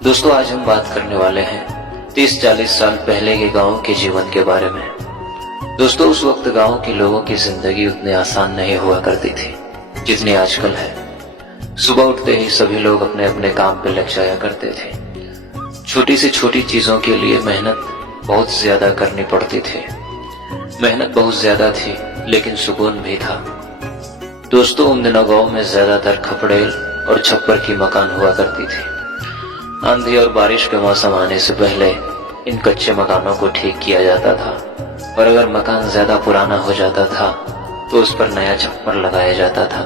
दोस्तों आज हम बात करने वाले हैं 30-40 साल पहले के गांव के जीवन के बारे में। दोस्तों उस वक्त गांव के लोगों की जिंदगी उतनी आसान नहीं हुआ करती थी जितनी आजकल है। सुबह उठते ही सभी लोग अपने अपने काम पे लग जाया करते थे। छोटी से छोटी चीजों के लिए मेहनत बहुत ज्यादा करनी पड़ती थी। मेहनत बहुत ज्यादा थी लेकिन सुकून भी था। दोस्तों उन दिनों गांव में ज्यादातर खपड़ेल और छप्पर की मकान हुआ करती थी। आंधी और बारिश के मौसम आने से पहले इन कच्चे मकानों को ठीक किया जाता था और अगर मकान ज्यादा पुराना हो जाता था तो उस पर नया छप्पर लगाया जाता था।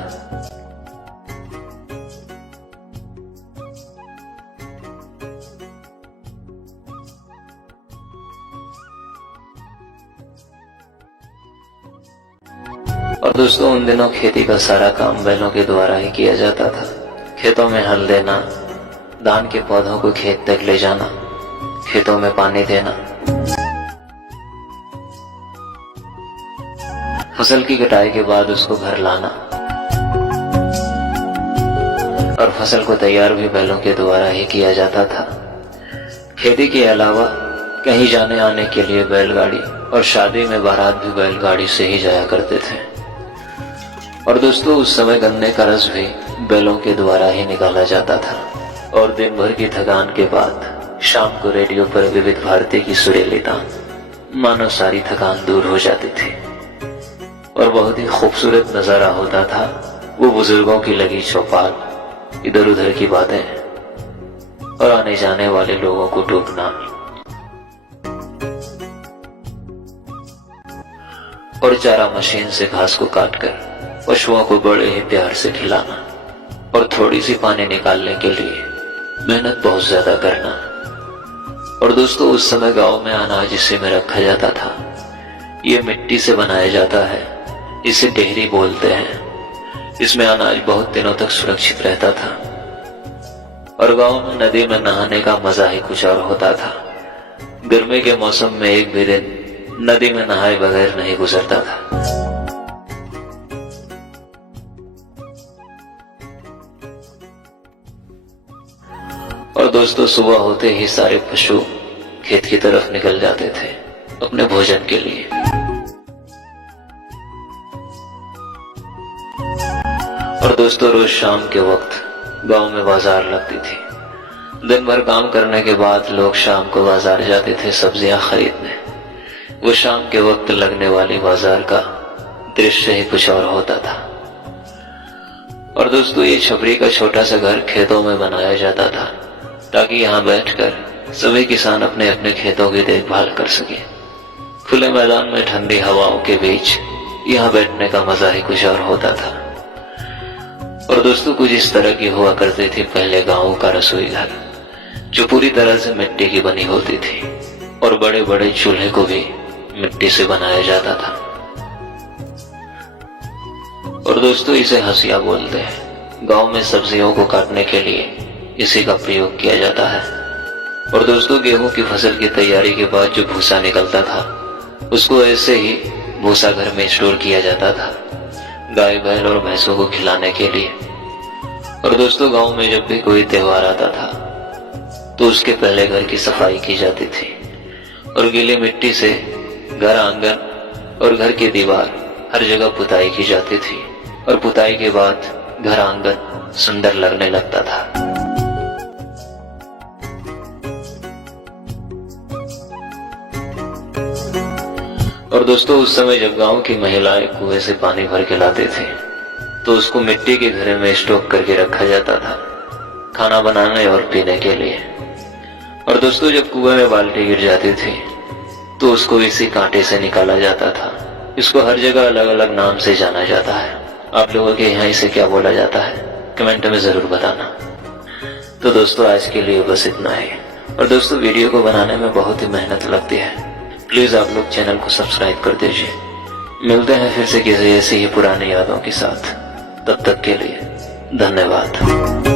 और दोस्तों उन दिनों खेती का सारा काम बैलों के द्वारा ही किया जाता था। खेतों में हल देना, धान के पौधों को खेत तक ले जाना, खेतों में पानी देना, फसल की कटाई के बाद उसको घर लाना और फसल को तैयार भी बैलों के द्वारा ही किया जाता था। खेती के अलावा कहीं जाने आने के लिए बैलगाड़ी और शादी में बारात भी बैलगाड़ी से ही जाया करते थे। और दोस्तों उस समय गन्ने का रस भी बैलों के द्वारा ही निकाला जाता था। और दिन भर की थकान के बाद शाम को रेडियो पर विविध भारती की सुरीली तान मानो सारी थकान दूर हो जाती थी और बहुत ही खूबसूरत नजारा होता था। वो बुजुर्गों की लगी चौपाल, इधर उधर की बातें और आने जाने वाले लोगों को टोकना और चारा मशीन से घास को काटकर पशुओं को बड़े ही प्यार से खिलाना और थोड़ी सी पानी निकालने के लिए मेहनत बहुत ज्यादा करना। और दोस्तों उस समय गांव में अनाज इसी में रखा जाता था। ये मिट्टी से बनाया जाता है, इसे डेहरी बोलते हैं। इसमें अनाज बहुत दिनों तक सुरक्षित रहता था और गांव में नदी में नहाने का मजा ही कुछ और होता था। गर्मी के मौसम में एक भी दिन नदी में नहाए बगैर नहीं गुजरता था। और दोस्तों सुबह होते ही सारे पशु खेत की तरफ निकल जाते थे अपने भोजन के लिए। और दोस्तों रोज शाम के वक्त गांव में बाजार लगती थी। दिन भर काम करने के बाद लोग शाम को बाजार जाते थे सब्जियां खरीदने। वो शाम के वक्त लगने वाली बाजार का दृश्य ही कुछ और होता था। और दोस्तों ये छपरी का छोटा सा घर खेतों में बनाया जाता था ताकि यहाँ बैठकर सभी किसान अपने अपने खेतों की देखभाल कर सके। खुले मैदान में ठंडी हवाओं के बीच यहाँ बैठने का मजा ही कुछ और होता था। और दोस्तों कुछ इस तरह की हुआ करती थी पहले गांव का रसोई घर, जो पूरी तरह से मिट्टी की बनी होती थी और बड़े बड़े चूल्हे को भी मिट्टी से बनाया जाता था। और दोस्तों इसे हंसिया बोलते हैं। गांव में सब्जियों को काटने के लिए इसी का प्रयोग किया जाता है। और दोस्तों गेहूं की फसल की तैयारी के बाद जो भूसा निकलता था उसको ऐसे ही भूसा घर में स्टोर किया जाता था गाय बैल और भैंसों को खिलाने के लिए। और दोस्तों गांव में जब भी कोई त्योहार आता था तो उसके पहले घर की सफाई की जाती थी और गीली मिट्टी से घर आंगन और घर की दीवार हर जगह पुताई की जाती थी और पुताई के बाद घर आंगन सुंदर लगने लगता था। और दोस्तों उस समय जब गांव की महिलाएं कुएं से पानी भर के लाते थे तो उसको मिट्टी के घड़े में स्टोक करके रखा जाता था खाना बनाने और पीने के लिए। और दोस्तों जब कुएं में बाल्टी गिर जाती थी तो उसको इसी कांटे से निकाला जाता था। इसको हर जगह अलग अलग नाम से जाना जाता है। आप लोगों के यहाँ इसे क्या बोला जाता है कमेंट में जरूर बताना। तो दोस्तों आज के लिए बस इतना ही। और दोस्तों वीडियो को बनाने में बहुत ही मेहनत लगती है। प्लीज आप लोग चैनल को सब्सक्राइब कर दीजिए। मिलते हैं फिर से किसी ऐसी ही पुरानी यादों के साथ। तब तक के लिए धन्यवाद।